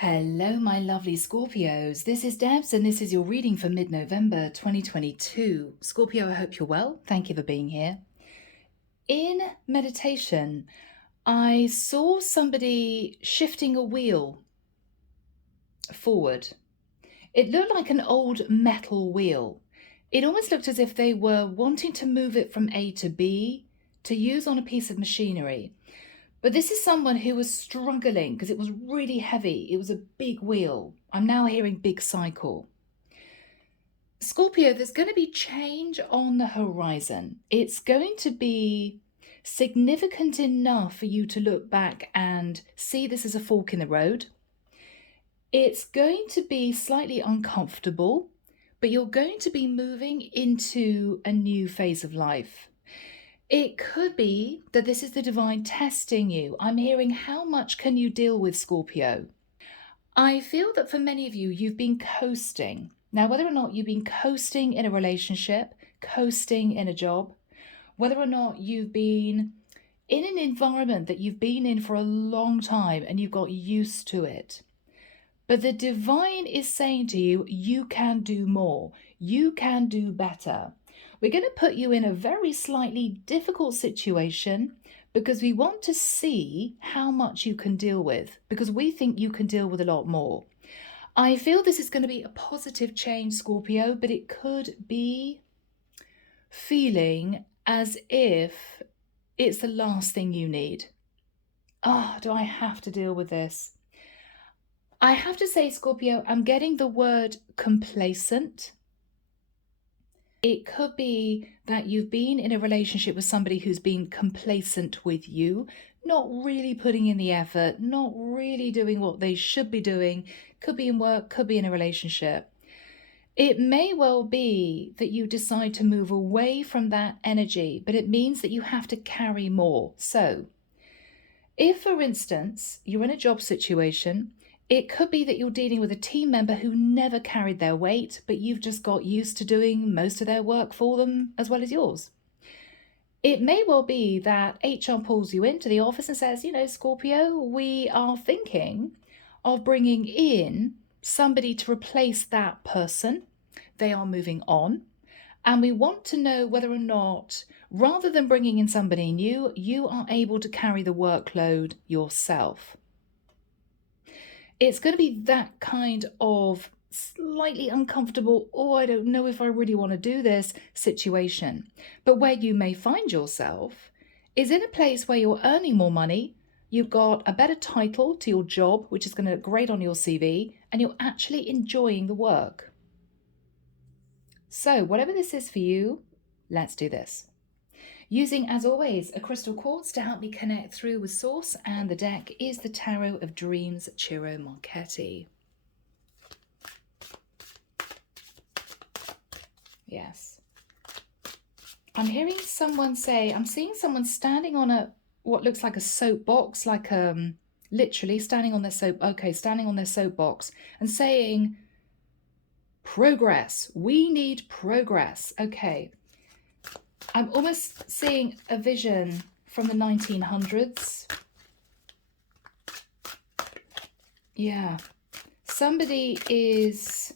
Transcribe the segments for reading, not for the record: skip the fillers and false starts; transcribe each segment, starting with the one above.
Hello, my lovely Scorpios. This is Debs, and this is your reading for mid-November 2022. Scorpio, I hope you're well. Thank you for being here. In meditation, I saw somebody shifting a wheel forward. It looked like an old metal wheel. It almost looked as if they were wanting to move it from A to B to use on a piece of machinery. But this is someone who was struggling because it was really heavy. It was a big wheel. I'm now hearing big cycle. Scorpio, there's going to be change on the horizon. It's going to be significant enough for you to look back and see this as a fork in the road. It's going to be slightly uncomfortable, but you're going to be moving into a new phase of life. It could be that this is the divine testing you. I'm hearing how much can you deal with, Scorpio? I feel that for many of you, you've been coasting. Now, whether or not you've been coasting in a relationship, coasting in a job, whether or not you've been in an environment that you've been in for a long time and you've got used to it. But the divine is saying to you, you can do more. You can do better. We're going to put you in a very slightly difficult situation because we want to see how much you can deal with, because we think you can deal with a lot more. I feel this is going to be a positive change, Scorpio, but it could be feeling as if it's the last thing you need. Do I have to deal with this? I have to say, Scorpio, I'm getting the word complacent. It could be that you've been in a relationship with somebody who's been complacent with you, not really putting in the effort, not really doing what they should be doing. Could be in work, could be in a relationship. It may well be that you decide to move away from that energy, but it means that you have to carry more. So if, for instance, you're in a job situation, it could be that you're dealing with a team member who never carried their weight, but you've just got used to doing most of their work for them as well as yours. It may well be that HR pulls you into the office and says, Scorpio, we are thinking of bringing in somebody to replace that person. They are moving on. And we want to know whether or not, rather than bringing in somebody new, you are able to carry the workload yourself. It's going to be that kind of slightly uncomfortable, I don't know if I really want to do this situation. But where you may find yourself is in a place where you're earning more money, you've got a better title to your job, which is going to look great on your CV, and you're actually enjoying the work. So whatever this is for you, let's do this. Using, as always, a crystal quartz to help me connect through with source, and the deck is the Tarot of Dreams, Ciro Marchetti. Yes. I'm hearing someone say, I'm seeing someone standing on what looks like a soapbox, like literally standing on their soapbox and saying, progress, we need progress. Okay. I'm almost seeing a vision from the 1900s. Yeah. Somebody is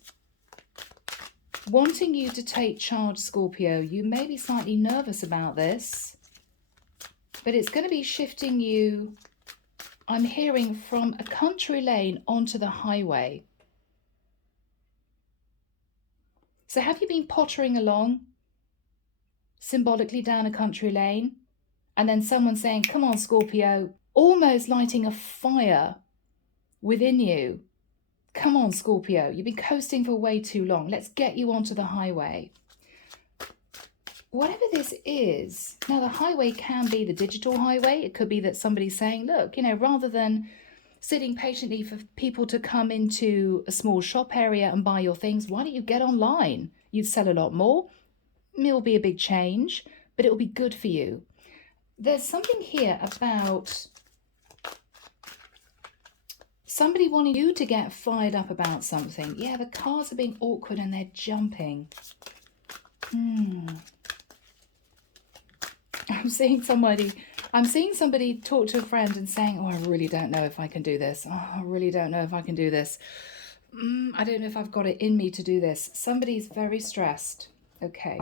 wanting you to take charge, Scorpio. You may be slightly nervous about this, but it's going to be shifting you, I'm hearing, from a country lane onto the highway. So have you been pottering along symbolically down a country lane, and then someone saying, come on, Scorpio, almost lighting a fire within you. Come on, Scorpio, you've been coasting for way too long. Let's get you onto the highway. Whatever this is, now the highway can be the digital highway. It could be that somebody's saying, look, rather than sitting patiently for people to come into a small shop area and buy your things, why don't you get online? You'd sell a lot more. It'll be a big change, but it'll be good for you. There's something here about somebody wanting you to get fired up about something. Yeah, the cars are being awkward and they're jumping. I'm seeing somebody I'm seeing somebody talk to a friend and saying, oh, I really don't know if I can do this. Oh, I really don't know if I can do this. I don't know if I've got it in me to do this. Somebody's very stressed. Okay.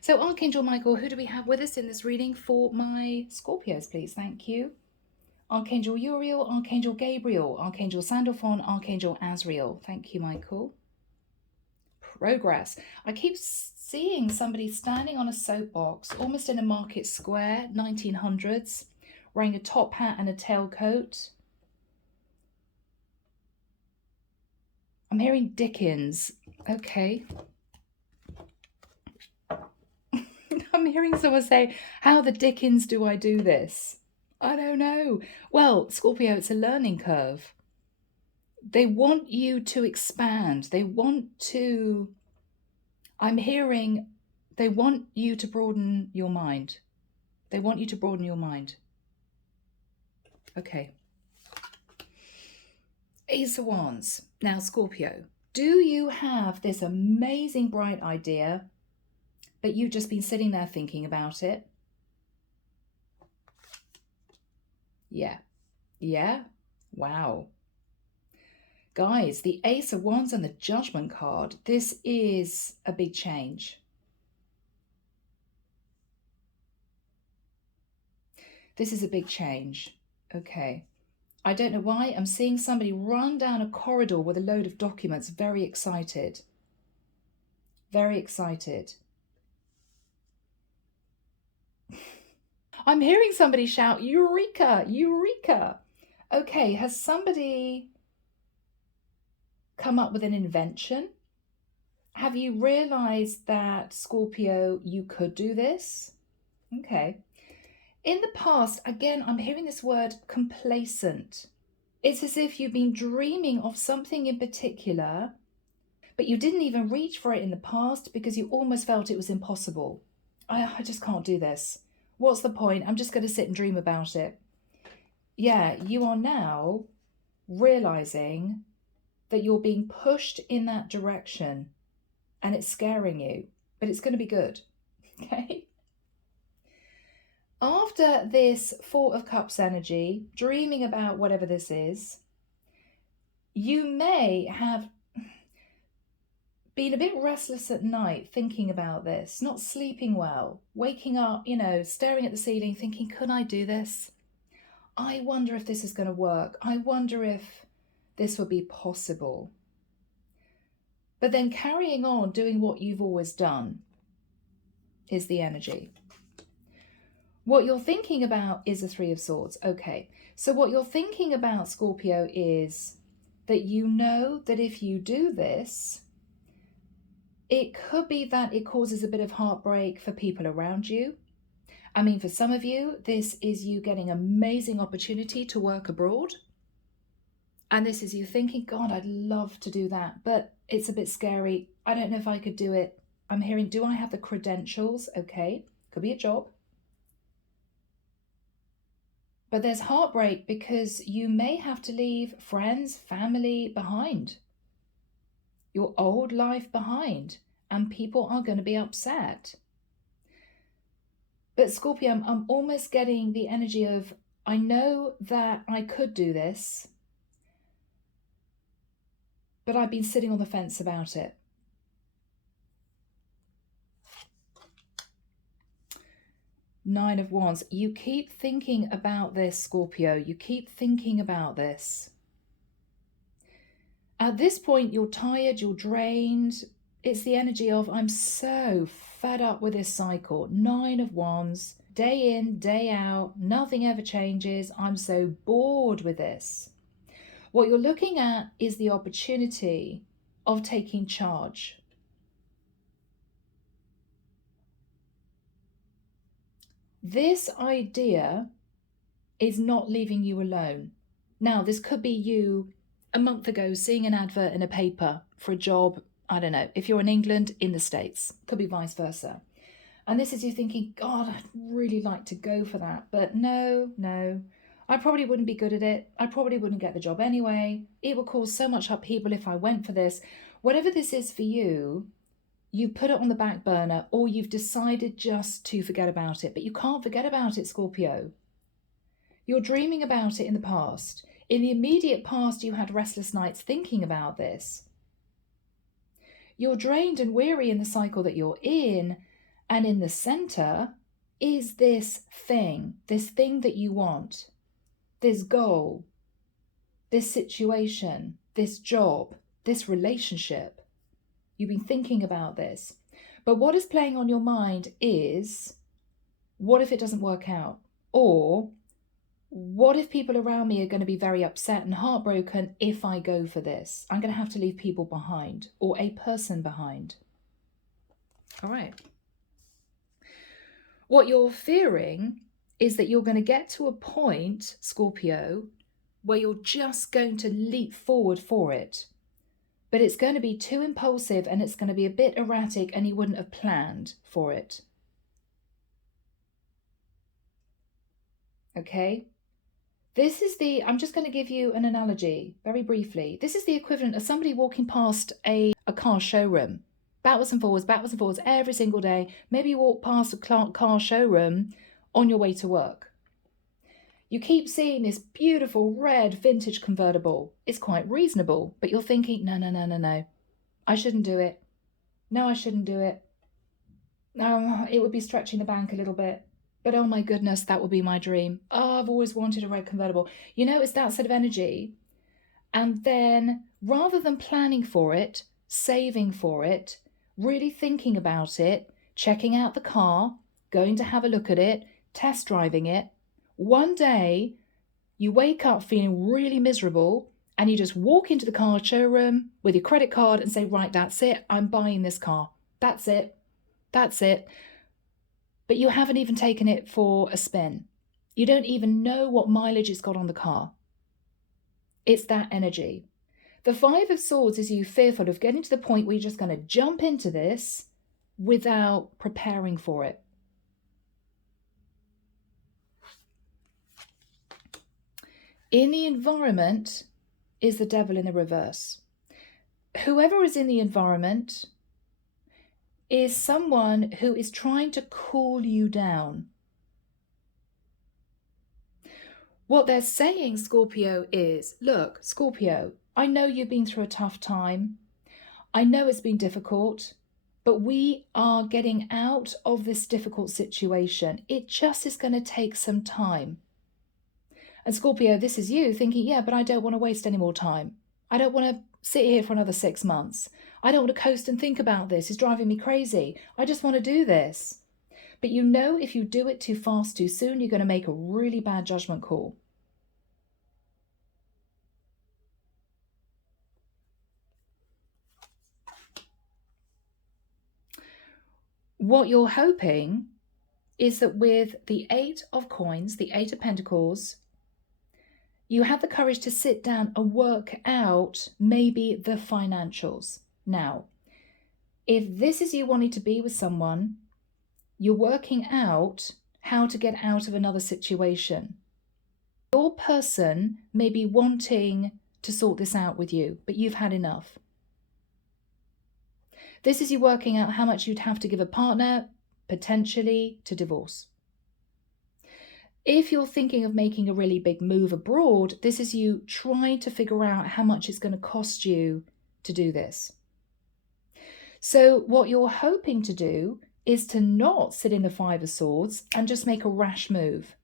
So Archangel Michael, who do we have with us in this reading for my Scorpios, please? Thank you. Archangel Uriel, Archangel Gabriel, Archangel Sandalphon, Archangel Azrael. Thank you, Michael. Progress. I keep seeing somebody standing on a soapbox, almost in a market square, 1900s, wearing a top hat and a tailcoat. I'm hearing Dickens. Okay. I'm hearing someone say, how the Dickens do I do this? I don't know. Well, Scorpio, it's a learning curve. They want you to expand. They want to, I'm hearing, they want you to broaden your mind. They want you to broaden your mind. Okay. Ace of Wands. Now, Scorpio, do you have this amazing bright idea, but you've just been sitting there thinking about it? Yeah. Yeah? Wow. Guys, the Ace of Wands and the Judgment card, this is a big change. This is a big change. Okay. I don't know why. I'm seeing somebody run down a corridor with a load of documents, very excited. Very excited. I'm hearing somebody shout, Eureka, Eureka. Okay, has somebody come up with an invention? Have you realized that, Scorpio, you could do this? Okay. In the past, again, I'm hearing this word complacent. It's as if you've been dreaming of something in particular, but you didn't even reach for it in the past because you almost felt it was impossible. I just can't do this. What's the point? I'm just going to sit and dream about it. Yeah, you are now realizing that you're being pushed in that direction and it's scaring you, but it's going to be good. Okay. After this Four of Cups energy, dreaming about whatever this is, you may have been a bit restless at night thinking about this, not sleeping well, waking up, staring at the ceiling thinking, could I do this? I wonder if this is going to work. I wonder if this would be possible. But then carrying on doing what you've always done is the energy. What you're thinking about is the Three of Swords. Okay, so what you're thinking about, Scorpio, is that you know that if you do this, it could be that it causes a bit of heartbreak for people around you. I mean, for some of you, this is you getting amazing opportunity to work abroad. And this is you thinking, God, I'd love to do that, but it's a bit scary. I don't know if I could do it. I'm hearing, do I have the credentials? Okay, could be a job. But there's heartbreak because you may have to leave friends, family behind, your old life behind, and people are going to be upset. But Scorpio, I'm almost getting the energy of, I know that I could do this, but I've been sitting on the fence about it. Nine of Wands. You keep thinking about this, Scorpio. You keep thinking about this. At this point, you're tired, you're drained. It's the energy of, I'm so fed up with this cycle. Nine of Wands, day in, day out, nothing ever changes. I'm so bored with this. What you're looking at is the opportunity of taking charge. This idea is not leaving you alone. Now, this could be you a month ago seeing an advert in a paper for a job, I don't know, if you're in England, in the States, could be vice versa. And this is you thinking, God, I'd really like to go for that, but no, I probably wouldn't be good at it. I probably wouldn't get the job anyway. It would cause so much upheaval if I went for this. Whatever this is for you, you put it on the back burner, or you've decided just to forget about it. But you can't forget about it, Scorpio. You're dreaming about it in the past. In the immediate past, you had restless nights thinking about this. You're drained and weary in the cycle that you're in, and in the center is this thing that you want, this goal, this situation, this job, this relationship. You've been thinking about this. But what is playing on your mind is, what if it doesn't work out? Or what if people around me are going to be very upset and heartbroken if I go for this? I'm going to have to leave people behind, or a person behind. All right. What you're fearing is that you're going to get to a point, Scorpio, where you're just going to leap forward for it. But it's going to be too impulsive, and it's going to be a bit erratic, and you wouldn't have planned for it. Okay? This is I'm just going to give you an analogy very briefly. This is the equivalent of somebody walking past a car showroom, backwards and forwards every single day. Maybe you walk past a car showroom on your way to work. You keep seeing this beautiful red vintage convertible. It's quite reasonable, but you're thinking, no. I shouldn't do it. No, I shouldn't do it. No, it would be stretching the bank a little bit. But oh my goodness, that would be my dream. Oh, I've always wanted a red convertible. You know, it's that sort of energy. And then rather than planning for it, saving for it, really thinking about it, checking out the car, going to have a look at it, test driving it, one day you wake up feeling really miserable, and you just walk into the car showroom with your credit card and say, right, that's it. I'm buying this car. That's it. That's it. But you haven't even taken it for a spin. You don't even know what mileage it's got on the car. It's that energy. The Five of Swords is you fearful of getting to the point where you're just going to jump into this without preparing for it. In the environment is the devil in the reverse. Whoever is in the environment is someone who is trying to cool you down. What they're saying, Scorpio, is, look, Scorpio, I know you've been through a tough time. I know it's been difficult, but we are getting out of this difficult situation. It just is going to take some time. And Scorpio, this is you thinking, yeah, but I don't want to waste any more time. I don't want to sit here for another 6 months. I don't want to coast and think about this. It's driving me crazy. I just want to do this. But you know, if you do it too fast, too soon, you're going to make a really bad judgment call. What you're hoping is that with the Eight of Coins, the Eight of Pentacles, you have the courage to sit down and work out maybe the financials. Now, if this is you wanting to be with someone, you're working out how to get out of another situation. Your person may be wanting to sort this out with you, but you've had enough. This is you working out how much you'd have to give a partner, potentially, to divorce. If you're thinking of making a really big move abroad, this is you trying to figure out how much it's going to cost you to do this. So what you're hoping to do is to not sit in the Five of Swords and just make a rash move.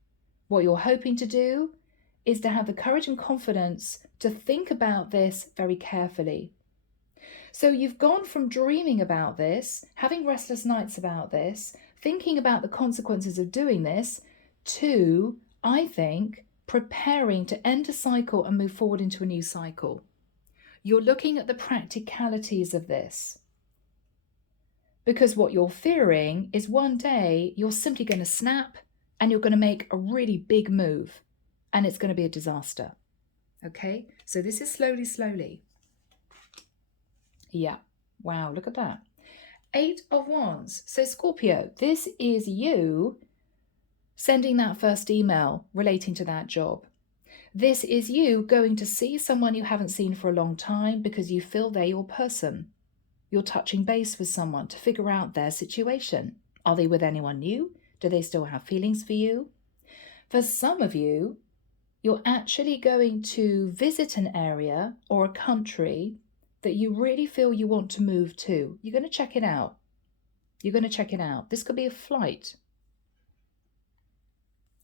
What you're hoping to do is to have the courage and confidence to think about this very carefully. So you've gone from dreaming about this, having restless nights about this, thinking about the consequences of doing this, to, I think, preparing to end a cycle and move forward into a new cycle. You're looking at the practicalities of this. Because what you're fearing is one day you're simply going to snap and you're going to make a really big move and it's going to be a disaster. Okay, so this is slowly. Yeah, wow, look at that. Eight of Wands. So Scorpio, this is you sending that first email relating to that job. This is you going to see someone you haven't seen for a long time because you feel they're your person. You're touching base with someone to figure out their situation. Are they with anyone new? Do they still have feelings for you? For some of you, you're actually going to visit an area or a country that you really feel you want to move to. You're going to check it out. You're going to check it out. This could be a flight.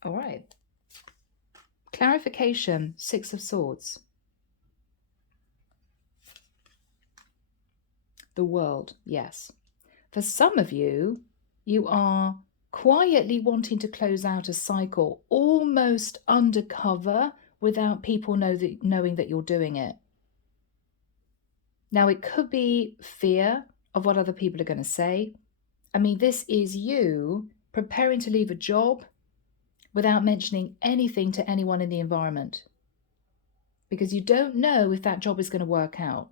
All right. Clarification, Six of Swords. The world, yes. For some of you, you are quietly wanting to close out a cycle, almost undercover, without people knowing that you're doing it. Now, it could be fear of what other people are going to say. I mean, this is you preparing to leave a job without mentioning anything to anyone in the environment, because you don't know if that job is going to work out.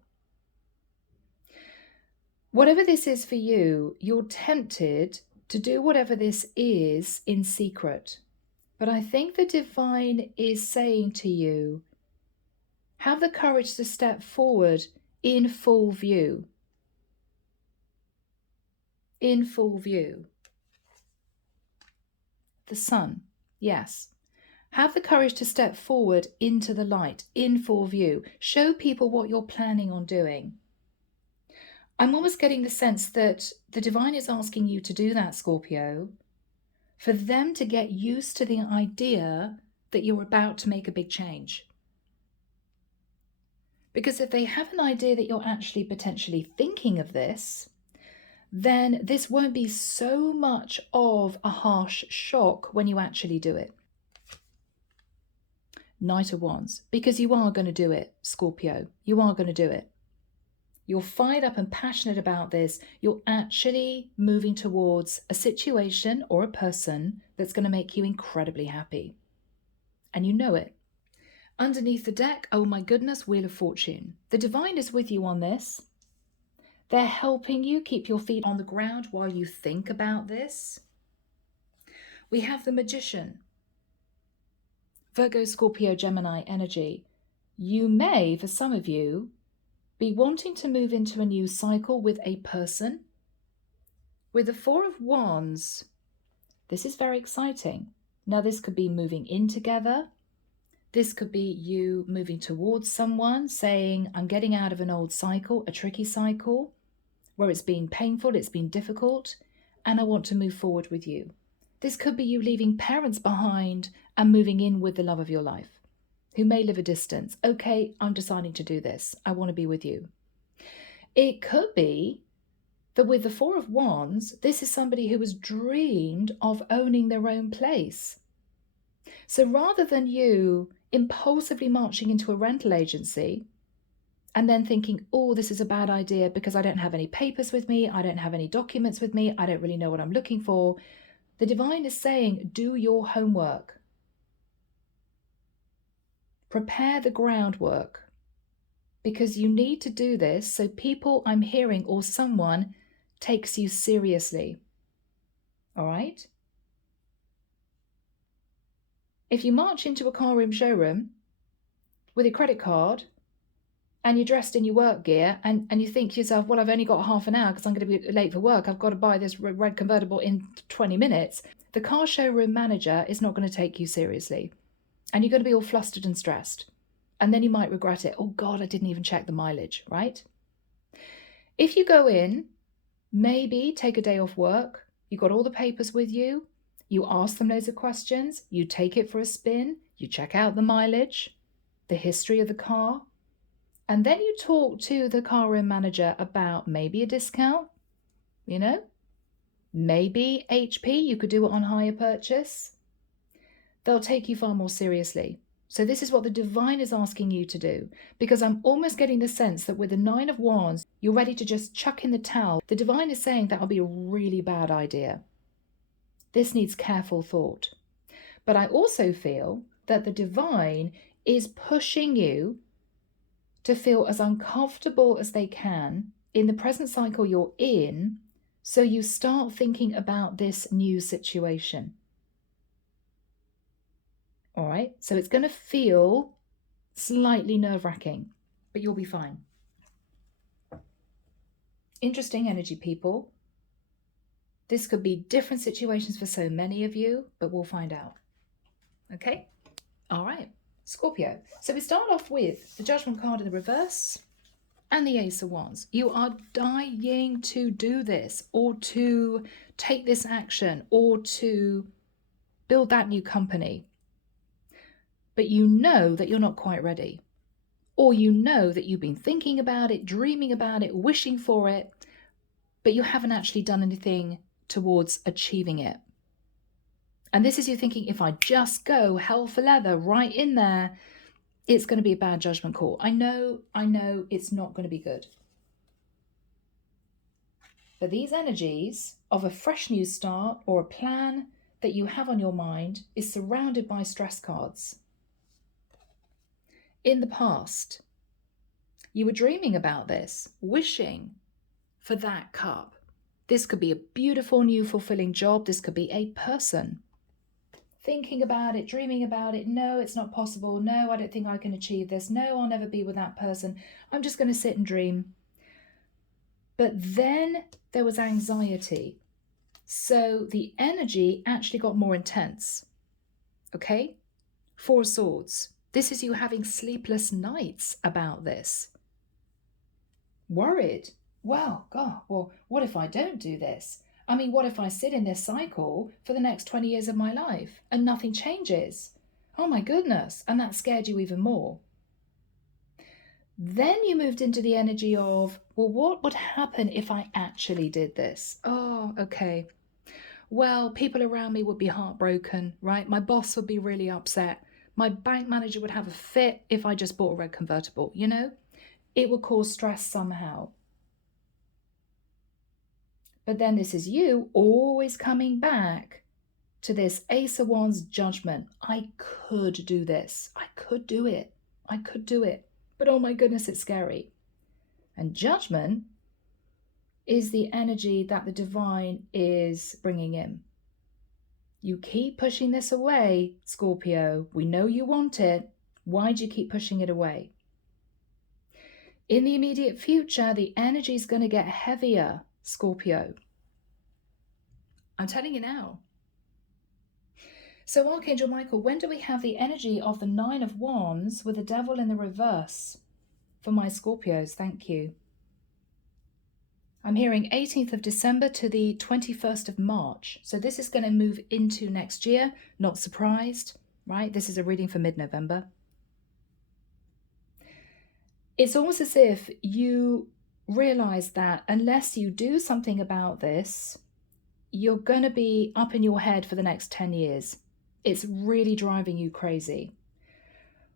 Whatever this is for you, you're tempted to do whatever this is in secret. But I think the divine is saying to you, have the courage to step forward in full view. In full view. The sun, yes. Have the courage to step forward into the light, in full view. Show people what you're planning on doing. I'm almost getting the sense that the divine is asking you to do that, Scorpio, for them to get used to the idea that you're about to make a big change. Because if they have an idea that you're actually potentially thinking of this, then this won't be so much of a harsh shock when you actually do it. Knight of Wands, because you are going to do it, Scorpio. You are going to do it. You're fired up and passionate about this. You're actually moving towards a situation or a person that's going to make you incredibly happy. And you know it. Underneath the deck, oh my goodness, Wheel of Fortune. The divine is with you on this. They're helping you keep your feet on the ground while you think about this. We have the Magician. Virgo, Scorpio, Gemini energy. You may, for some of you, be wanting to move into a new cycle with a person. With the Four of Wands, this is very exciting. Now, this could be moving in together. This could be you moving towards someone, saying, I'm getting out of an old cycle, a tricky cycle, where it's been painful, it's been difficult, and I want to move forward with you. This could be you leaving parents behind and moving in with the love of your life, who may live a distance. Okay, I'm deciding to do this. I want to be with you. It could be that with the Four of Wands, this is somebody who has dreamed of owning their own place. So rather than you impulsively marching into a rental agency and then thinking, oh, this is a bad idea because I don't have any papers with me, I don't have any documents with me, I don't really know what I'm looking for, the divine is saying, do your homework. Prepare the groundwork, because you need to do this so people, I'm hearing, or someone takes you seriously. All right? If you march into a car room showroom with a credit card and you're dressed in your work gear and you think to yourself, well, I've only got half an hour because I'm going to be late for work, I've got to buy this red convertible in 20 minutes, the car showroom manager is not going to take you seriously. And you're going to be all flustered and stressed. And then you might regret it. Oh God, I didn't even check the mileage, right? If you go in, maybe take a day off work, you got all the papers with you, you ask them loads of questions, you take it for a spin, you check out the mileage, the history of the car, and then you talk to the car room manager about maybe a discount, you know, maybe HP, you could do it on hire purchase. They'll take you far more seriously. So this is what the divine is asking you to do, because I'm almost getting the sense that with the Nine of Wands, you're ready to just chuck in the towel. The divine is saying that will be a really bad idea. This needs careful thought. But I also feel that the divine is pushing you to feel as uncomfortable as they can in the present cycle you're in, so you start thinking about this new situation. All right, so it's going to feel slightly nerve-wracking, but you'll be fine. interesting energy, people. This could be different situations for so many of you, but we'll find out. Okay? All right. Scorpio. So we start off with the Judgment card in the reverse and the Ace of Wands. You are dying to do this, or to take this action, or to build that new company. But you know that you're not quite ready. Or you know that you've been thinking about it, dreaming about it, wishing for it, but you haven't actually done anything towards achieving it. And this is you thinking, if I just go hell for leather right in there, it's going to be a bad judgment call. I know it's not going to be good. But these energies of a fresh new start or a plan that you have on your mind is surrounded by stress cards. In the past, you were dreaming about this, wishing for that cup. This could be a beautiful, new, fulfilling job. This could be a person. Thinking about it, dreaming about it. No, it's not possible. No, I don't think I can achieve this. No, I'll never be with that person. I'm just going to sit and dream. But then there was anxiety. So the energy actually got more intense. Okay? Four of Swords. This is you having sleepless nights about this. Worried. Wow, God, well, what if I don't do this? I mean, what if I sit in this cycle for the next 20 years of my life and nothing changes? Oh my goodness. And that scared you even more. Then you moved into the energy of, well, what would happen if I actually did this? Oh, okay. Well, people around me would be heartbroken, right? My boss would be really upset. My bank manager would have a fit if I just bought a red convertible, you know? It would cause stress somehow. But then this is you always coming back to this Ace of Wands judgment. I could do this. I could do it. I could do it. But oh my goodness, it's scary. And judgment is the energy that the divine is bringing in. You keep pushing this away, Scorpio. We know you want it. Why do you keep pushing it away? In the immediate future, the energy is going to get heavier, Scorpio. I'm telling you now. So Archangel Michael, when do we have the energy of the Nine of Wands with the Devil in the reverse? For my Scorpios, thank you. I'm hearing 18th of December to the 21st of March. So this is going to move into next year. Not surprised, right? This is a reading for mid-November. It's almost as if you realize that unless you do something about this, you're going to be up in your head for the next 10 years. It's really driving you crazy.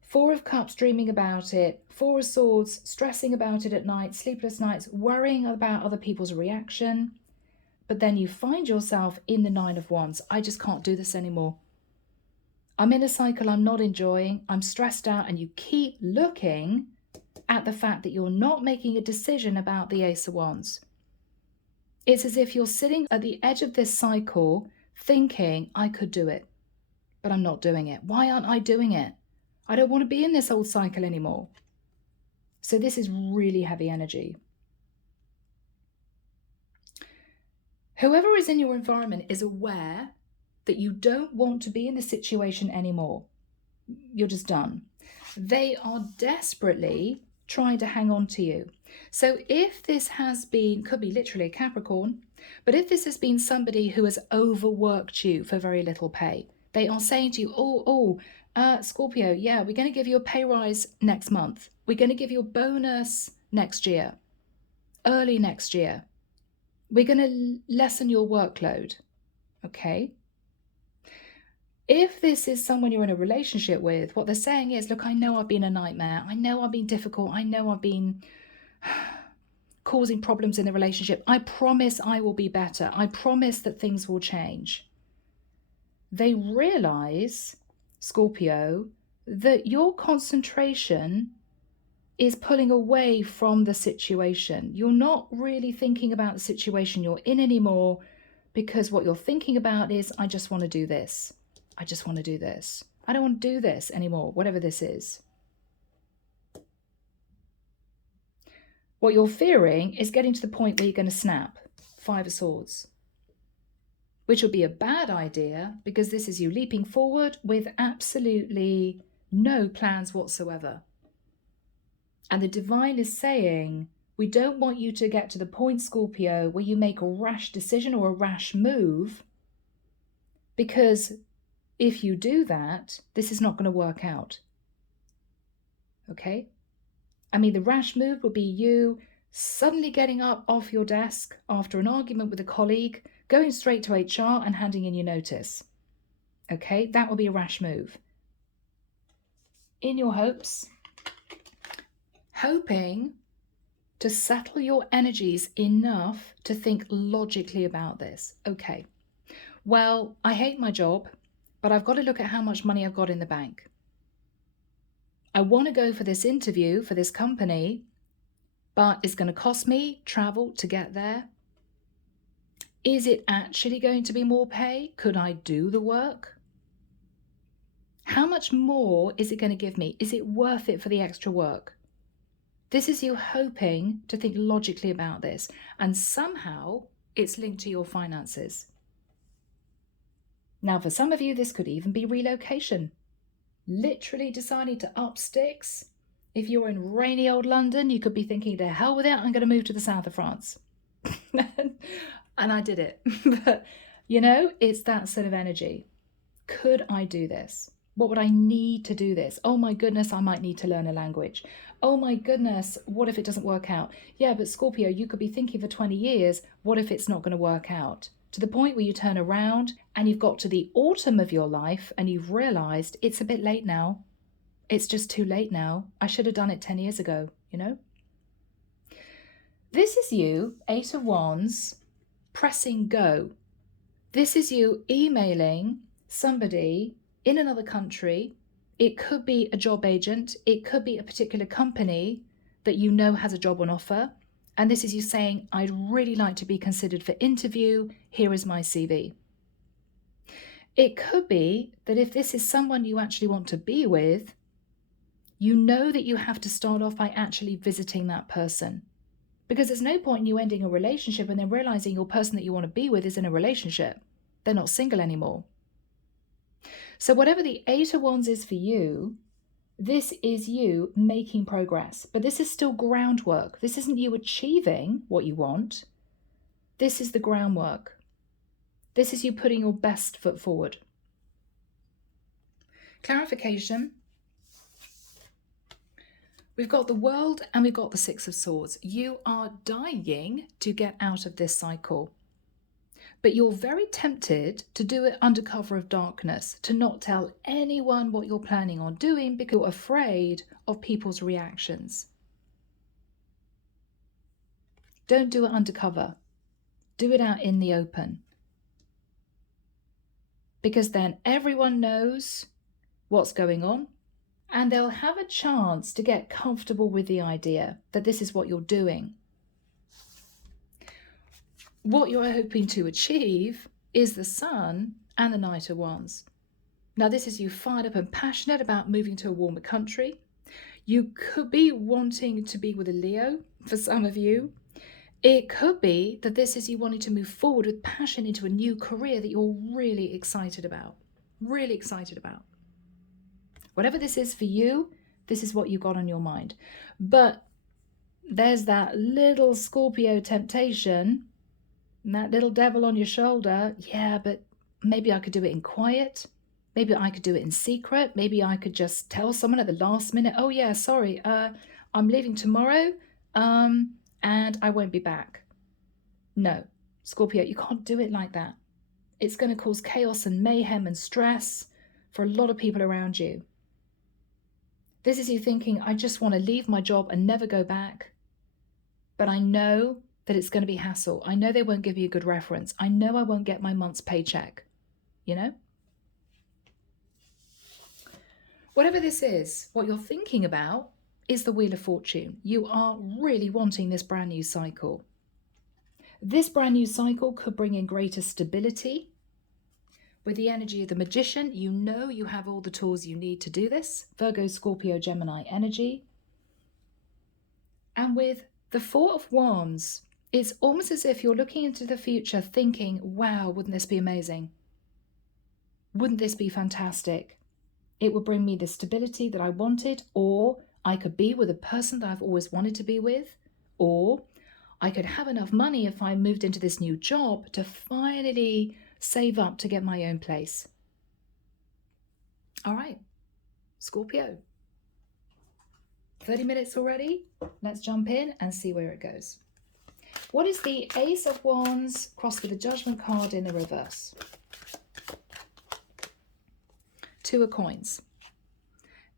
Four of Cups, dreaming about it. Four of Swords, stressing about it at night, sleepless nights, worrying about other people's reaction. But then you find yourself in the Nine of Wands. I just can't do this anymore. I'm in a cycle I'm not enjoying. I'm stressed out, and you keep looking at the fact that you're not making a decision about the Ace of Wands. It's as if you're sitting at the edge of this cycle thinking, I could do it, but I'm not doing it. Why aren't I doing it? I don't want to be in this old cycle anymore. So this is really heavy energy. Whoever is in your environment is aware that you don't want to be in this situation anymore. You're just done. They are desperately trying to hang on to you. So if this has been, could be literally a Capricorn, but if this has been somebody who has overworked you for very little pay, they are saying to you, Scorpio, yeah, we're going to give you a pay rise next month. We're going to give you a bonus next year, early next year. We're going to lessen your workload. Okay. If this is someone you're in a relationship with, what they're saying is, look, I know I've been a nightmare. I know I've been difficult. I know I've been causing problems in the relationship. I promise I will be better. I promise that things will change. They realize, Scorpio, that your concentration is pulling away from the situation. You're not really thinking about the situation you're in anymore, because what you're thinking about is, I just want to do this. I just want to do this. I don't want to do this anymore, whatever this is. What you're fearing is getting to the point where you're going to snap. 5 of Swords. Which will be a bad idea because this is you leaping forward with absolutely no plans whatsoever. And the divine is saying, we don't want you to get to the point, Scorpio, where you make a rash decision or a rash move, because if you do that, this is not going to work out. Okay? I mean, the rash move would be you suddenly getting up off your desk after an argument with a colleague, going straight to HR and handing in your notice. Okay? That will be a rash move. In your hopes, hoping to settle your energies enough to think logically about this. Okay, well, I hate my job, but I've got to look at how much money I've got in the bank. I want to go for this interview for this company, but it's going to cost me travel to get there. Is it actually going to be more pay? Could I do the work? How much more is it going to give me? Is it worth it for the extra work? This is you hoping to think logically about this, and somehow it's linked to your finances. Now, for some of you, this could even be relocation. Literally deciding to up sticks. If you're in rainy old London, you could be thinking, the hell with it, I'm going to move to the south of France. And I did it. But, you know, it's that sort of energy. Could I do this? What would I need to do this? Oh my goodness, I might need to learn a language. Oh my goodness, what if it doesn't work out? Yeah, but Scorpio, you could be thinking for 20 years, what if it's not going to work out? To the point where you turn around and you've got to the autumn of your life and you've realized it's a bit late now. It's just too late now. I should have done it 10 years ago, you know? This is you, 8 of Wands, pressing go. This is you emailing somebody in another country. It could be a job agent. It could be a particular company that you know has a job on offer. And this is you saying, I'd really like to be considered for interview. Here is my CV. It could be that if this is someone you actually want to be with, you know that you have to start off by actually visiting that person. Because there's no point in you ending a relationship and then realizing your person that you want to be with is in a relationship. They're not single anymore. So whatever the 8 of Wands is for you, this is you making progress. But this is still groundwork. This isn't you achieving what you want. This is the groundwork. This is you putting your best foot forward. Clarification. We've got the World and we've got the 6 of Swords. You are dying to get out of this cycle. But you're very tempted to do it under cover of darkness, to not tell anyone what you're planning on doing because you're afraid of people's reactions. Don't do it undercover. Do it out in the open. Because then everyone knows what's going on and they'll have a chance to get comfortable with the idea that this is what you're doing. What you're hoping to achieve is the Sun and the Knight of Wands. Now, this is you fired up and passionate about moving to a warmer country. You could be wanting to be with a Leo for some of you. It could be that this is you wanting to move forward with passion into a new career that you're really excited about. Really excited about. Whatever this is for you, this is what you got on your mind. But there's that little Scorpio temptation, that little devil on your shoulder. Yeah, but maybe I could do it in quiet. Maybe I could do it in secret. Maybe I could just tell someone at the last minute, oh yeah, sorry, I'm leaving tomorrow, and I won't be back. No, Scorpio, you can't do it like that. It's going to cause chaos and mayhem and stress for a lot of people around you. This is you thinking, I just want to leave my job and never go back. But I know that it's going to be hassle. I know they won't give you a good reference. I know I won't get my month's paycheck. You know? Whatever this is, what you're thinking about is the Wheel of Fortune. You are really wanting this brand new cycle. This brand new cycle could bring in greater stability. With the energy of the Magician, you know you have all the tools you need to do this. Virgo, Scorpio, Gemini energy. And with The Four of Wands, it's almost as if you're looking into the future thinking, wow, wouldn't this be amazing? Wouldn't this be fantastic? It would bring me the stability that I wanted, or I could be with a person that I've always wanted to be with, or I could have enough money if I moved into this new job to finally save up to get my own place. All right, Scorpio. 30 minutes already. Let's jump in and see where it goes. What is the Ace of Wands crossed with the Judgment card in the reverse? Two of Coins.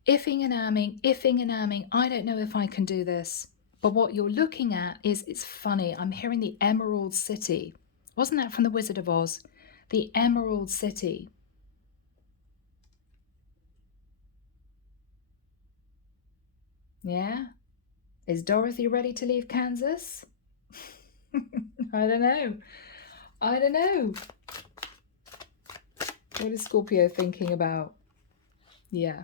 Iffing and amming. I don't know if I can do this. But what you're looking at is, it's funny, I'm hearing the Emerald City. Wasn't that from the Wizard of Oz? The Emerald City. Yeah? Is Dorothy ready to leave Kansas? I don't know. What is Scorpio thinking about? Yeah.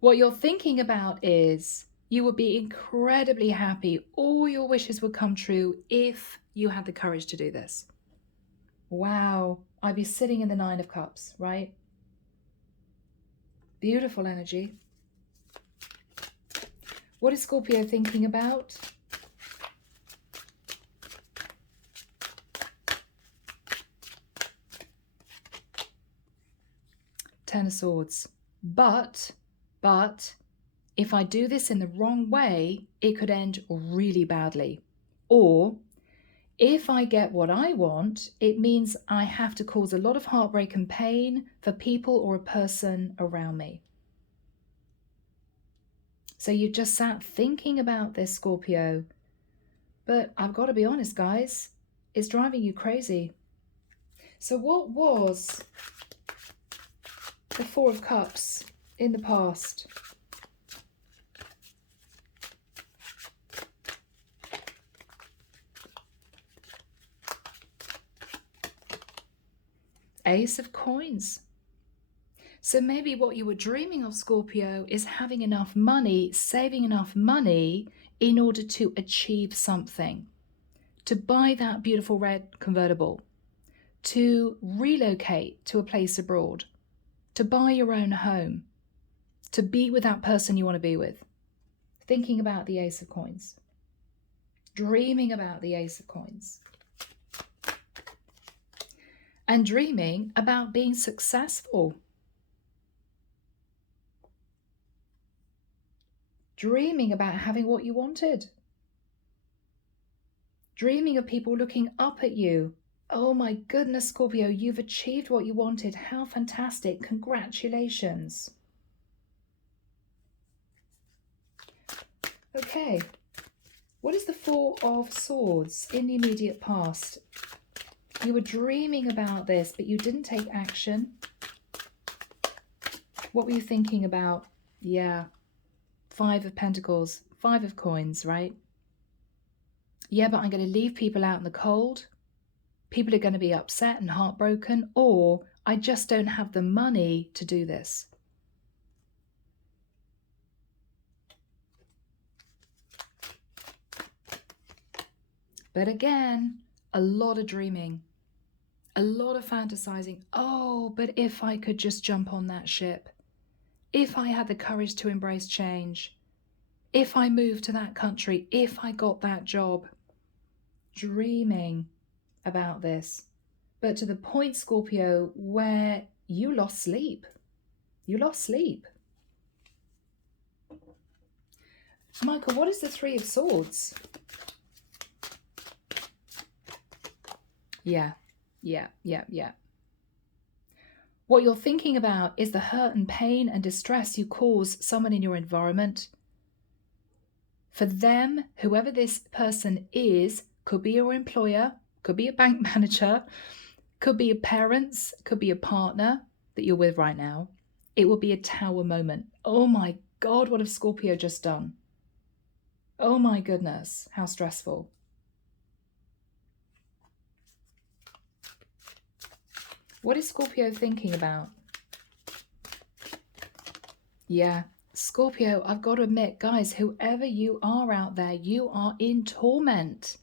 What you're thinking about is you would be incredibly happy. All your wishes would come true if you had the courage to do this. Wow. I'd be sitting in the Nine of Cups, right? Beautiful energy. What is Scorpio thinking about? Ten of Swords. But if I do this in the wrong way, it could end really badly. Or if I get what I want, it means I have to cause a lot of heartbreak and pain for people or a person around me. So you just sat thinking about this, Scorpio. But I've got to be honest, guys, it's driving you crazy. So what was the Four of Cups in the past? Ace of Coins. So maybe what you were dreaming of, Scorpio, is having enough money, saving enough money in order to achieve something, to buy that beautiful red convertible, to relocate to a place abroad, to buy your own home, to be with that person you want to be with. Thinking about the Ace of Coins, dreaming about the Ace of Coins, and dreaming about being successful. Dreaming about having what you wanted. Dreaming of people looking up at you. Oh my goodness, Scorpio, you've achieved what you wanted. How fantastic. Congratulations. Okay. What is the Four of Swords in the immediate past? You were dreaming about this, but you didn't take action. What were you thinking about? Yeah. Five of Pentacles, Five of Coins, right? Yeah, but I'm going to leave people out in the cold. People are going to be upset and heartbroken, or I just don't have the money to do this. But again, a lot of dreaming, a lot of fantasizing. Oh, but if I could just jump on that ship, if I had the courage to embrace change, if I moved to that country, if I got that job. Dreaming about this, but to the point, Scorpio, where you lost sleep. You lost sleep. Michael, what is the Three of Swords? Yeah. What you're thinking about is the hurt and pain and distress you cause someone in your environment. For them, whoever this person is, could be your employer, could be a bank manager, could be your parents, could be a partner that you're with right now. It will be a tower moment. Oh my God, what have Scorpio just done? Oh my goodness, how stressful. What is Scorpio thinking about? Yeah, Scorpio, I've got to admit, guys, whoever you are out there, you are in torment.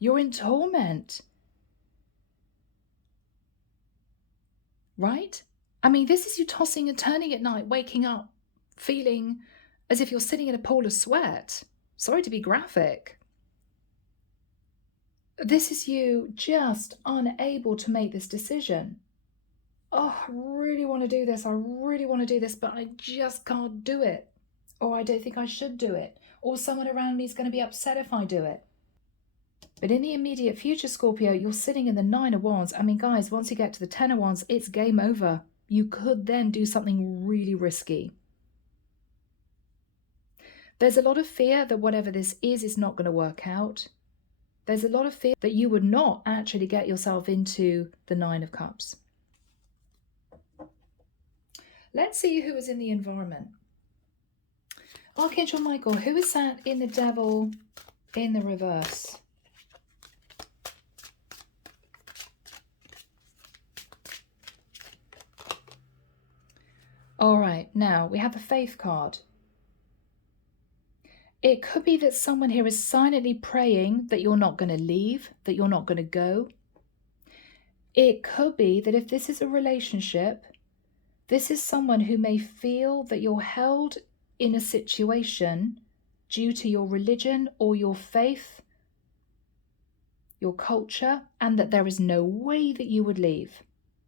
You're in torment. Right? I mean, this is you tossing and turning at night, waking up, feeling as if you're sitting in a pool of sweat. Sorry to be graphic. This is you just unable to make this decision. Oh, I really want to do this. I really want to do this, but I just can't do it. Or I don't think I should do it. Or someone around me is going to be upset if I do it. But in the immediate future, Scorpio, you're sitting in the 9 of Wands. I mean, guys, once you get to the 10 of Wands, it's game over. You could then do something really risky. There's a lot of fear that whatever this is not going to work out. There's a lot of fear that you would not actually get yourself into the 9 of Cups. Let's see who is in the environment. Archangel Michael, who is sat in the Devil in the reverse? All right, now we have the Faith card. It could be that someone here is silently praying that you're not going to leave, that you're not going to go. It could be that if this is a relationship, this is someone who may feel that you're held in a situation due to your religion or your faith, your culture, and that there is no way that you would leave.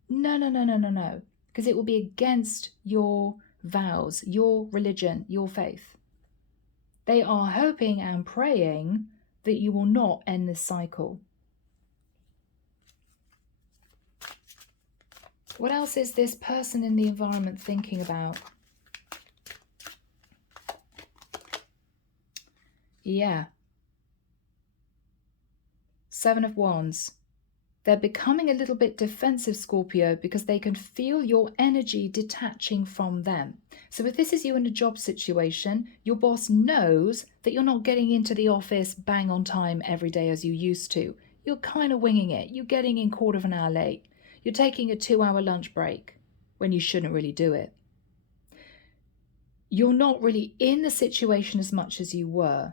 No, because it will be against your vows, your religion, your faith. They are hoping and praying that you will not end this cycle. What else is this person in the environment thinking about? Yeah. 7 of Wands. They're becoming a little bit defensive, Scorpio, because they can feel your energy detaching from them. So if this is you in a job situation, your boss knows that you're not getting into the office bang on time every day as you used to. You're kind of winging it. You're getting in quarter of an hour late. You're taking a 2-hour lunch break when you shouldn't really do it. You're not really in the situation as much as you were,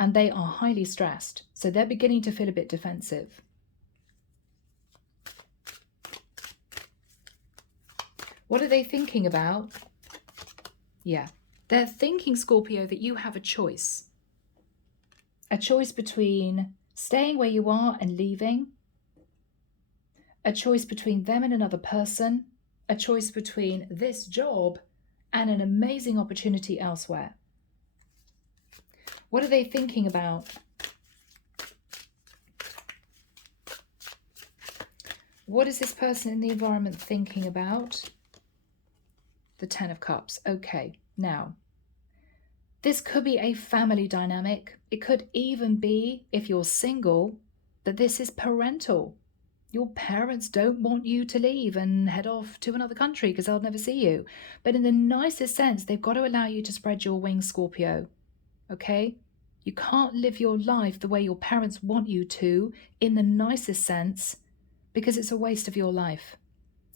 and they are highly stressed. So they're beginning to feel a bit defensive. What are they thinking about? Yeah, they're thinking, Scorpio, that you have a choice. A choice between staying where you are and leaving. A choice between them and another person. A choice between this job and an amazing opportunity elsewhere. What are they thinking about? What is this person in the environment thinking about? The 10 of Cups. Okay, now, this could be a family dynamic. It could even be, if you're single, that this is parental. Your parents don't want you to leave and head off to another country because they'll never see you. But in the nicest sense, they've got to allow you to spread your wings, Scorpio. Okay? You can't live your life the way your parents want you to in the nicest sense because it's a waste of your life.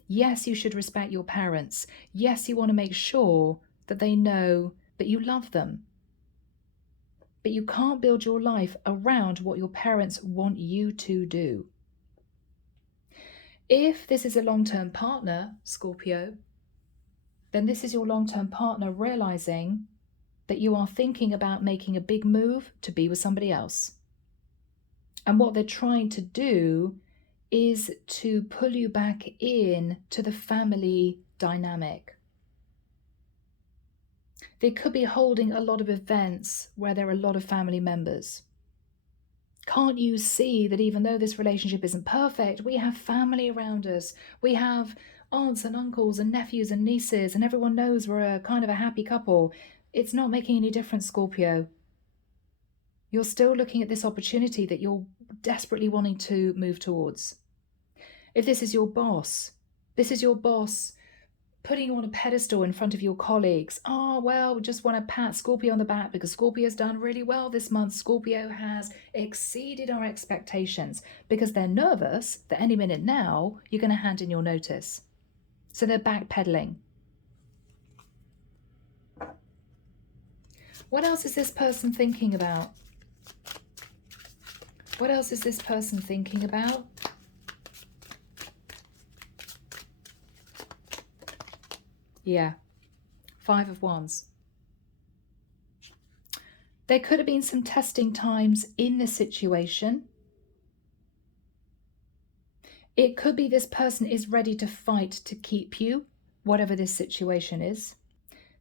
Yes, you should respect your parents. Yes, you want to make sure that they know that you love them. But you can't build your life around what your parents want you to do. If this is a long-term partner, Scorpio, then this is your long-term partner realizing that you are thinking about making a big move to be with somebody else. And what they're trying to do is to pull you back in to the family dynamic. They could be holding a lot of events where there are a lot of family members. Can't you see that even though this relationship isn't perfect, we have family around us. We have aunts and uncles and nephews and nieces, and everyone knows we're a kind of a happy couple. It's not making any difference, Scorpio. You're still looking at this opportunity that you're desperately wanting to move towards. If this is your boss putting you on a pedestal in front of your colleagues. Oh, well, we just want to pat Scorpio on the back because Scorpio's done really well this month. Scorpio has exceeded our expectations because they're nervous that any minute now you're going to hand in your notice. So they're backpedaling. What else is this person thinking about? What else is this person thinking about? Yeah, 5 of Wands. There could have been some testing times in this situation. It could be this person is ready to fight to keep you, whatever this situation is.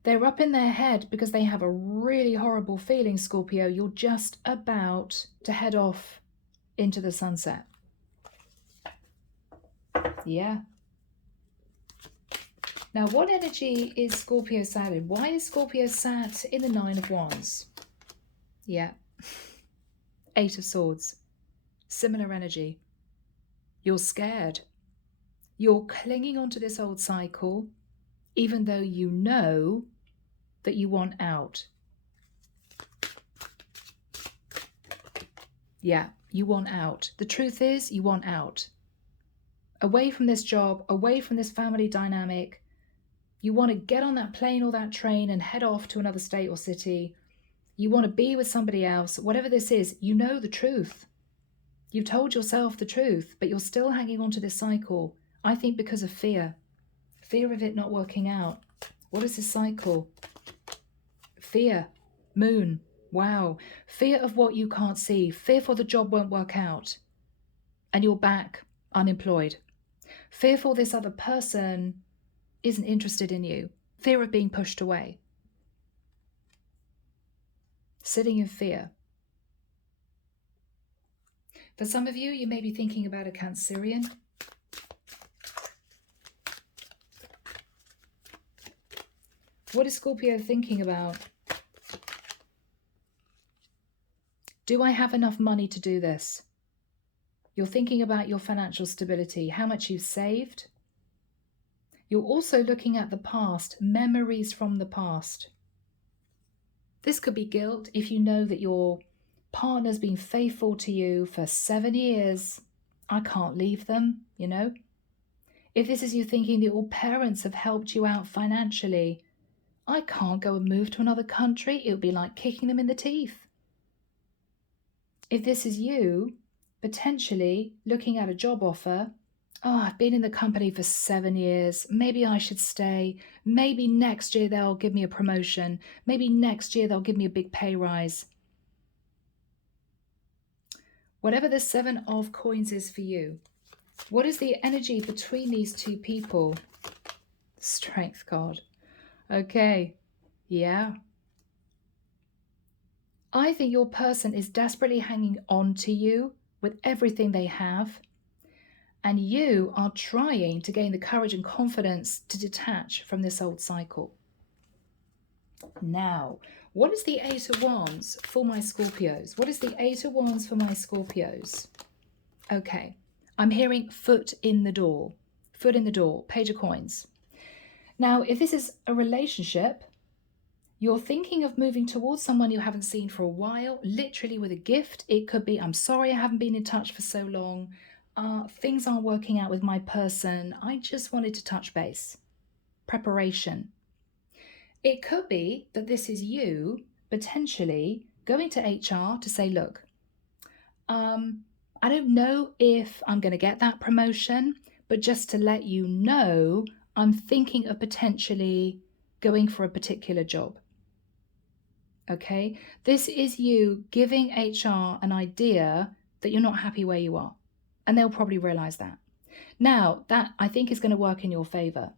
They're up in their head because they have a really horrible feeling, Scorpio. You're just about to head off into the sunset. Yeah. Now, what energy is Scorpio sat in? Why is Scorpio sat in the 9 of Wands? Yeah. 8 of Swords. Similar energy. You're scared. You're clinging onto this old cycle, even though you know that you want out. Yeah, you want out. The truth is, you want out. Away from this job, away from this family dynamic. You want to get on that plane or that train and head off to another state or city. You want to be with somebody else. Whatever this is, you know the truth. You've told yourself the truth, but you're still hanging on to this cycle. I think because of fear. Fear of it not working out. What is this cycle? Fear. Moon. Wow. Fear of what you can't see. Fearful the job won't work out. And you're back unemployed. Fearful this other person isn't interested in you. Fear of being pushed away. Sitting in fear. For some of you, you may be thinking about a Cancerian. What is Scorpio thinking about? Do I have enough money to do this? You're thinking about your financial stability, how much you've saved. You're also looking at the past, memories from the past. This could be guilt if you know that your partner's been faithful to you for 7 years. I can't leave them, you know. If this is you thinking that your parents have helped you out financially, I can't go and move to another country. It would be like kicking them in the teeth. If this is you, potentially looking at a job offer, oh, I've been in the company for 7 years. Maybe I should stay. Maybe next year they'll give me a promotion. Maybe next year they'll give me a big pay rise. Whatever the 7 of coins is for you, what is the energy between these two people? Strength card. Okay. Yeah. I think your person is desperately hanging on to you with everything they have. And you are trying to gain the courage and confidence to detach from this old cycle. Now, what is the 8 of Wands for my Scorpios? What is the 8 of Wands for my Scorpios? Okay, I'm hearing foot in the door. Foot in the door, Page of Coins. Now, if this is a relationship, you're thinking of moving towards someone you haven't seen for a while, literally with a gift. It could be, I'm sorry I haven't been in touch for so long. Things aren't working out with my person. I just wanted to touch base. Preparation. It could be that this is you potentially going to HR to say, look, I don't know if I'm going to get that promotion, but just to let you know, I'm thinking of potentially going for a particular job. Okay, this is you giving HR an idea that you're not happy where you are. And they'll probably realize that. Now, that I think is going to work in your favor.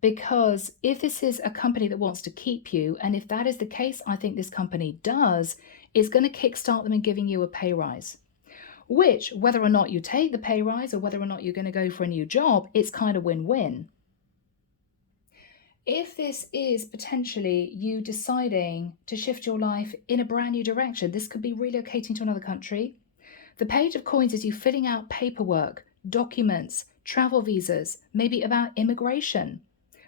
Because if this is a company that wants to keep you, and if that is the case, I think this company does, is going to kickstart them in giving you a pay rise. Which, whether or not you take the pay rise or whether or not you're going to go for a new job, it's kind of win-win. If this is potentially you deciding to shift your life in a brand new direction, this could be relocating to another country. The Page of Coins is you filling out paperwork, documents, travel visas, maybe about immigration,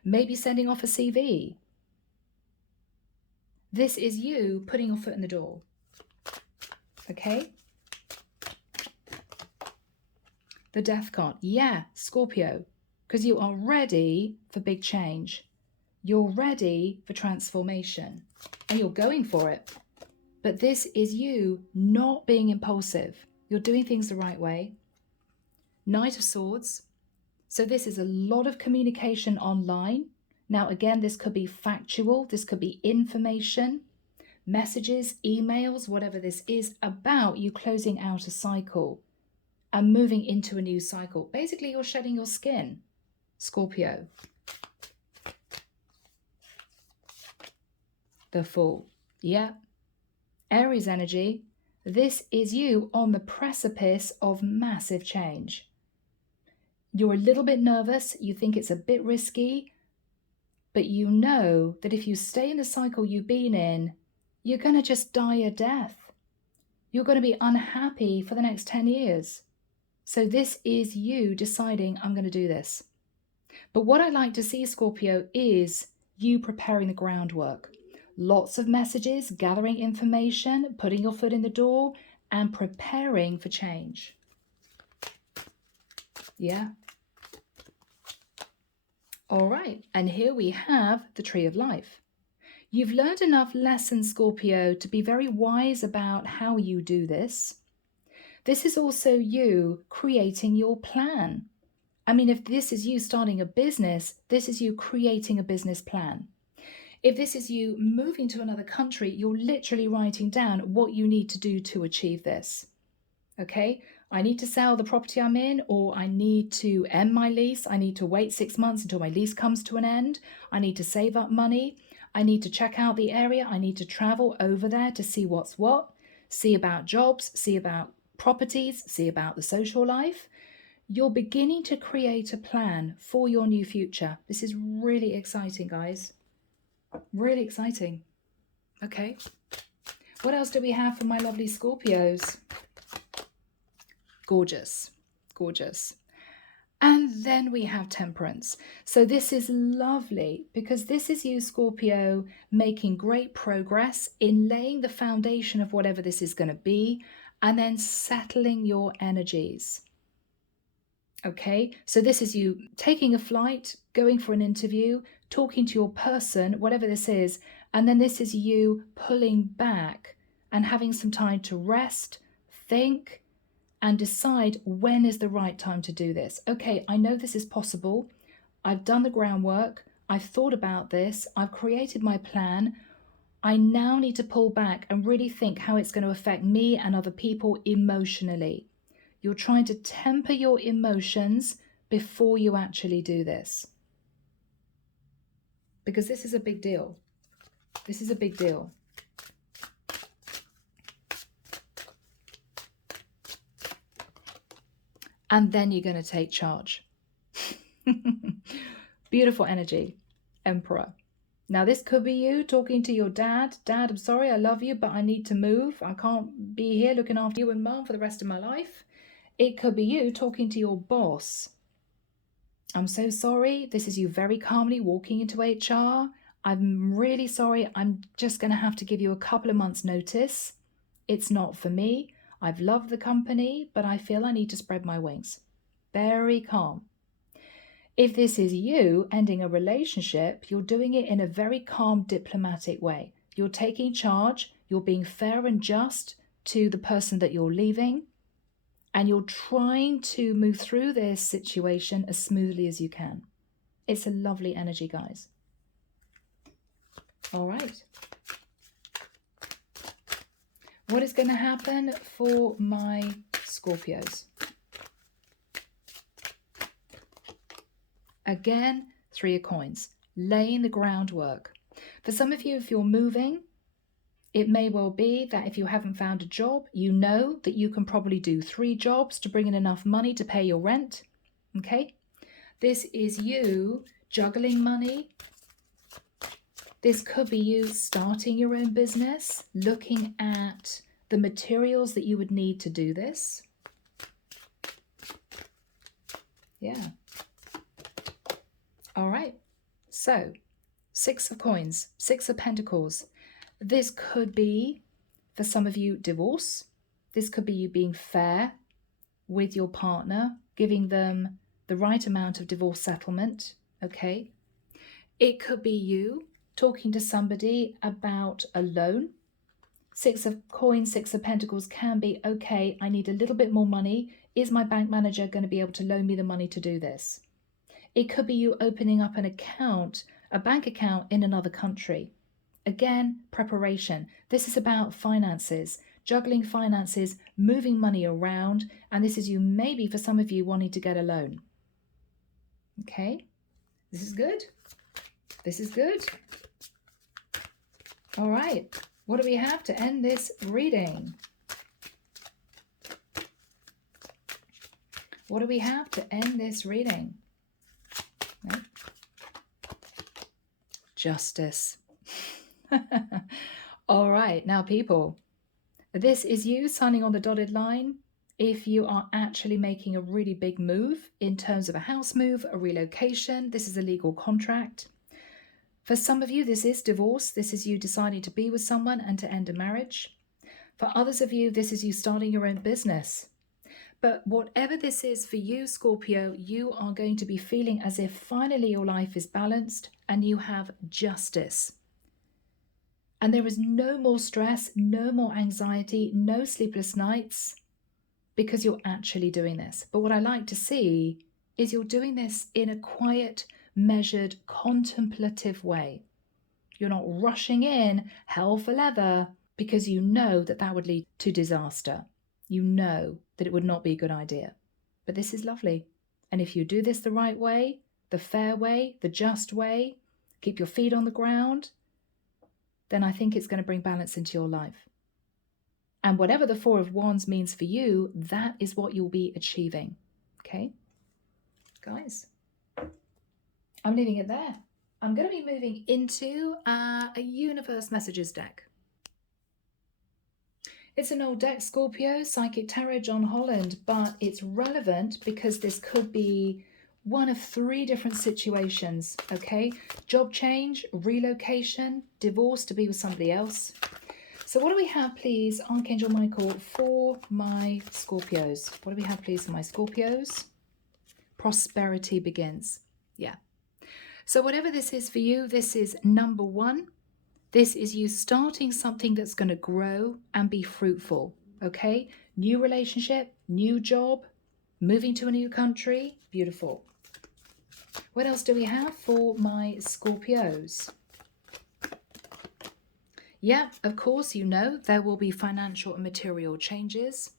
maybe sending off a CV. This is you putting your foot in the door. Okay? The Death card. Yeah, Scorpio, because you are ready for big change. You're ready for transformation. and you're going for it. But this is you not being impulsive. You're doing things the right way. Knight of Swords. So this is a lot of communication online. Now, again, this could be factual. This could be information, messages, emails, whatever this is about you closing out a cycle and moving into a new cycle. Basically, you're shedding your skin, Scorpio. The Fool. Yeah. Aries energy. This is you on the precipice of massive change. You're a little bit nervous. You think it's a bit risky, but you know that if you stay in the cycle you've been in, you're going to just die a death. You're going to be unhappy for the next 10 years. So this is you deciding, I'm going to do this. But what I like to see, Scorpio, is you preparing the groundwork. Lots of messages, gathering information, putting your foot in the door, and preparing for change. Yeah. All right. And here we have the Tree of Life. You've learned enough lessons, Scorpio, to be very wise about how you do this. This is also you creating your plan. I mean, if this is you starting a business, this is you creating a business plan. If this is you moving to another country, you're literally writing down what you need to do to achieve this. Okay, I need to sell the property I'm in, or I need to end my lease. I need to wait 6 months until my lease comes to an end. I need to save up money. I need to check out the area. I need to travel over there to see what's what, see about jobs, see about properties, see about the social life. You're beginning to create a plan for your new future. This is really exciting, guys. Really exciting. Okay. What else do we have for my lovely Scorpios? Gorgeous. Gorgeous. And then we have Temperance. So this is lovely because this is you, Scorpio, making great progress in laying the foundation of whatever this is going to be and then settling your energies. Okay, so this is you taking a flight, going for an interview, talking to your person, whatever this is, and then this is you pulling back and having some time to rest, think, and decide when is the right time to do this. Okay, I know this is possible. I've done the groundwork. I've thought about this. I've created my plan. I now need to pull back and really think how it's going to affect me and other people emotionally. You're trying to temper your emotions before you actually do this. Because this is a big deal. This is a big deal. And then you're going to take charge. Beautiful energy. Emperor. Now this could be you talking to your dad. Dad, I'm sorry, I love you, but I need to move. I can't be here looking after you and mom for the rest of my life. It could be you talking to your boss. I'm so sorry. This is you very calmly walking into HR. I'm really sorry. I'm just going to have to give you a couple of months' notice. It's not for me. I've loved the company, but I feel I need to spread my wings. Very calm. If this is you ending a relationship, you're doing it in a very calm, diplomatic way. You're taking charge. You're being fair and just to the person that you're leaving. And you're trying to move through this situation as smoothly as you can. It's a lovely energy, guys. All right. What is going to happen for my Scorpios? Again, 3 of coins, laying the groundwork. For some of you, if you're moving, it may well be that if you haven't found a job, you know that you can probably do 3 jobs to bring in enough money to pay your rent. Okay? This is you juggling money. This could be you starting your own business, looking at the materials that you would need to do this. Yeah. All right. So, 6 of coins, 6 of pentacles. This could be, for some of you, divorce. This could be you being fair with your partner, giving them the right amount of divorce settlement, okay? It could be you talking to somebody about a loan. Six of Coins, Six of Pentacles can be, okay, I need a little bit more money. Is my bank manager going to be able to loan me the money to do this? It could be you opening up an account, a bank account in another country. Again, preparation. This is about finances, juggling finances, moving money around, and this is you maybe for some of you wanting to get a loan. Okay, this is good. This is good. All right, what do we have to end this reading? What do we have to end this reading? No. Justice. All right, now people, this is you signing on the dotted line. If you are actually making a really big move in terms of a house move, a relocation, this is a legal contract. For some of you, this is divorce. This is you deciding to be with someone and to end a marriage. For others of you, this is you starting your own business. But whatever this is for you, Scorpio, you are going to be feeling as if finally your life is balanced and you have justice. And there is no more stress, no more anxiety, no sleepless nights, because you're actually doing this. But what I like to see is you're doing this in a quiet, measured, contemplative way. You're not rushing in hell for leather because you know that that would lead to disaster. You know that it would not be a good idea. But this is lovely. And if you do this the right way, the fair way, the just way, keep your feet on the ground, then I think it's going to bring balance into your life. And whatever the Four of Wands means for you, that is what you'll be achieving. Okay, guys, I'm leaving it there. I'm going to be moving into a universe messages deck. It's an old deck, Scorpio, Psychic Tarot, John Holland, but it's relevant because this could be one of three different situations, okay? Job change, relocation, divorce to be with somebody else. So what do we have, please, Archangel Michael, for my Scorpios? What do we have, please, for my Scorpios? Prosperity begins. Yeah. So whatever this is for you, this is number one. This is you starting something that's going to grow and be fruitful, okay? New relationship, new job, moving to a new country. Beautiful. What else do we have for my Scorpios? Yeah, of course, you know, there will be financial and material changes.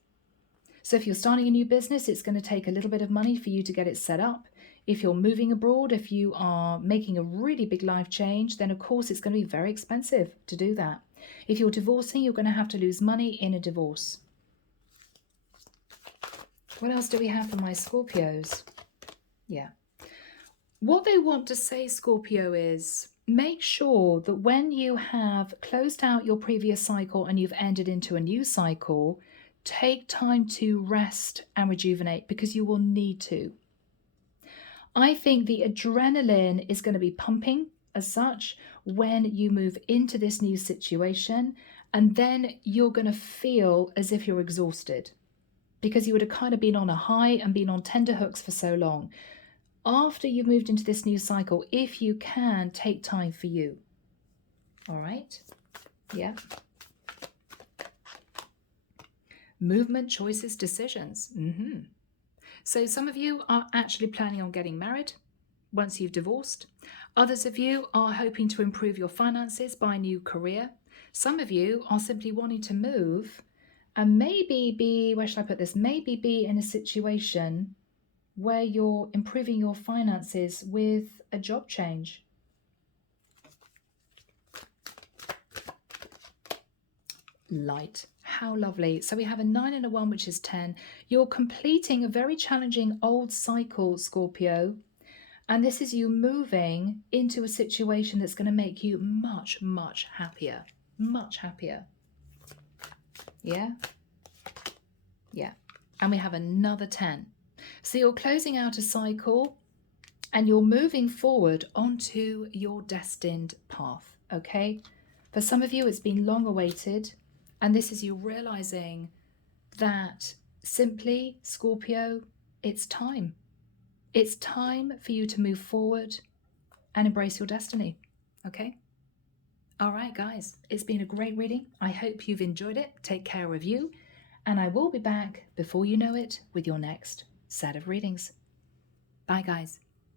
So if you're starting a new business, it's going to take a little bit of money for you to get it set up. If you're moving abroad, if you are making a really big life change, then of course it's going to be very expensive to do that. If you're divorcing, you're going to have to lose money in a divorce. What else do we have for my Scorpios? Yeah. What they want to say, Scorpio, is make sure that when you have closed out your previous cycle and you've entered into a new cycle, take time to rest and rejuvenate, because you will need to. I think the adrenaline is going to be pumping as such when you move into this new situation, and then you're going to feel as if you're exhausted because you would have kind of been on a high and been on tender hooks for so long. After you've moved into this new cycle, if you can, take time for you. All right? Yeah. Movement, choices, decisions. So some of you are actually planning on getting married once you've divorced. Others of you are hoping to improve your finances, buy a new career. Some of you are simply wanting to move and maybe be, where should I put this? Maybe be in a situation where you're improving your finances with a job change. Light. How lovely. So we have a 9 and a 1, which is 10. You're completing a very challenging old cycle, Scorpio. And this is you moving into a situation that's going to make you much, much happier. Much happier. Yeah? Yeah. And we have another 10. So you're closing out a cycle and you're moving forward onto your destined path, okay? For some of you, it's been long awaited. And this is you realizing that simply, Scorpio, it's time. It's time for you to move forward and embrace your destiny, okay? All right, guys, it's been a great reading. I hope you've enjoyed it. Take care of you, and I will be back before you know it with your next set of readings. Bye, guys.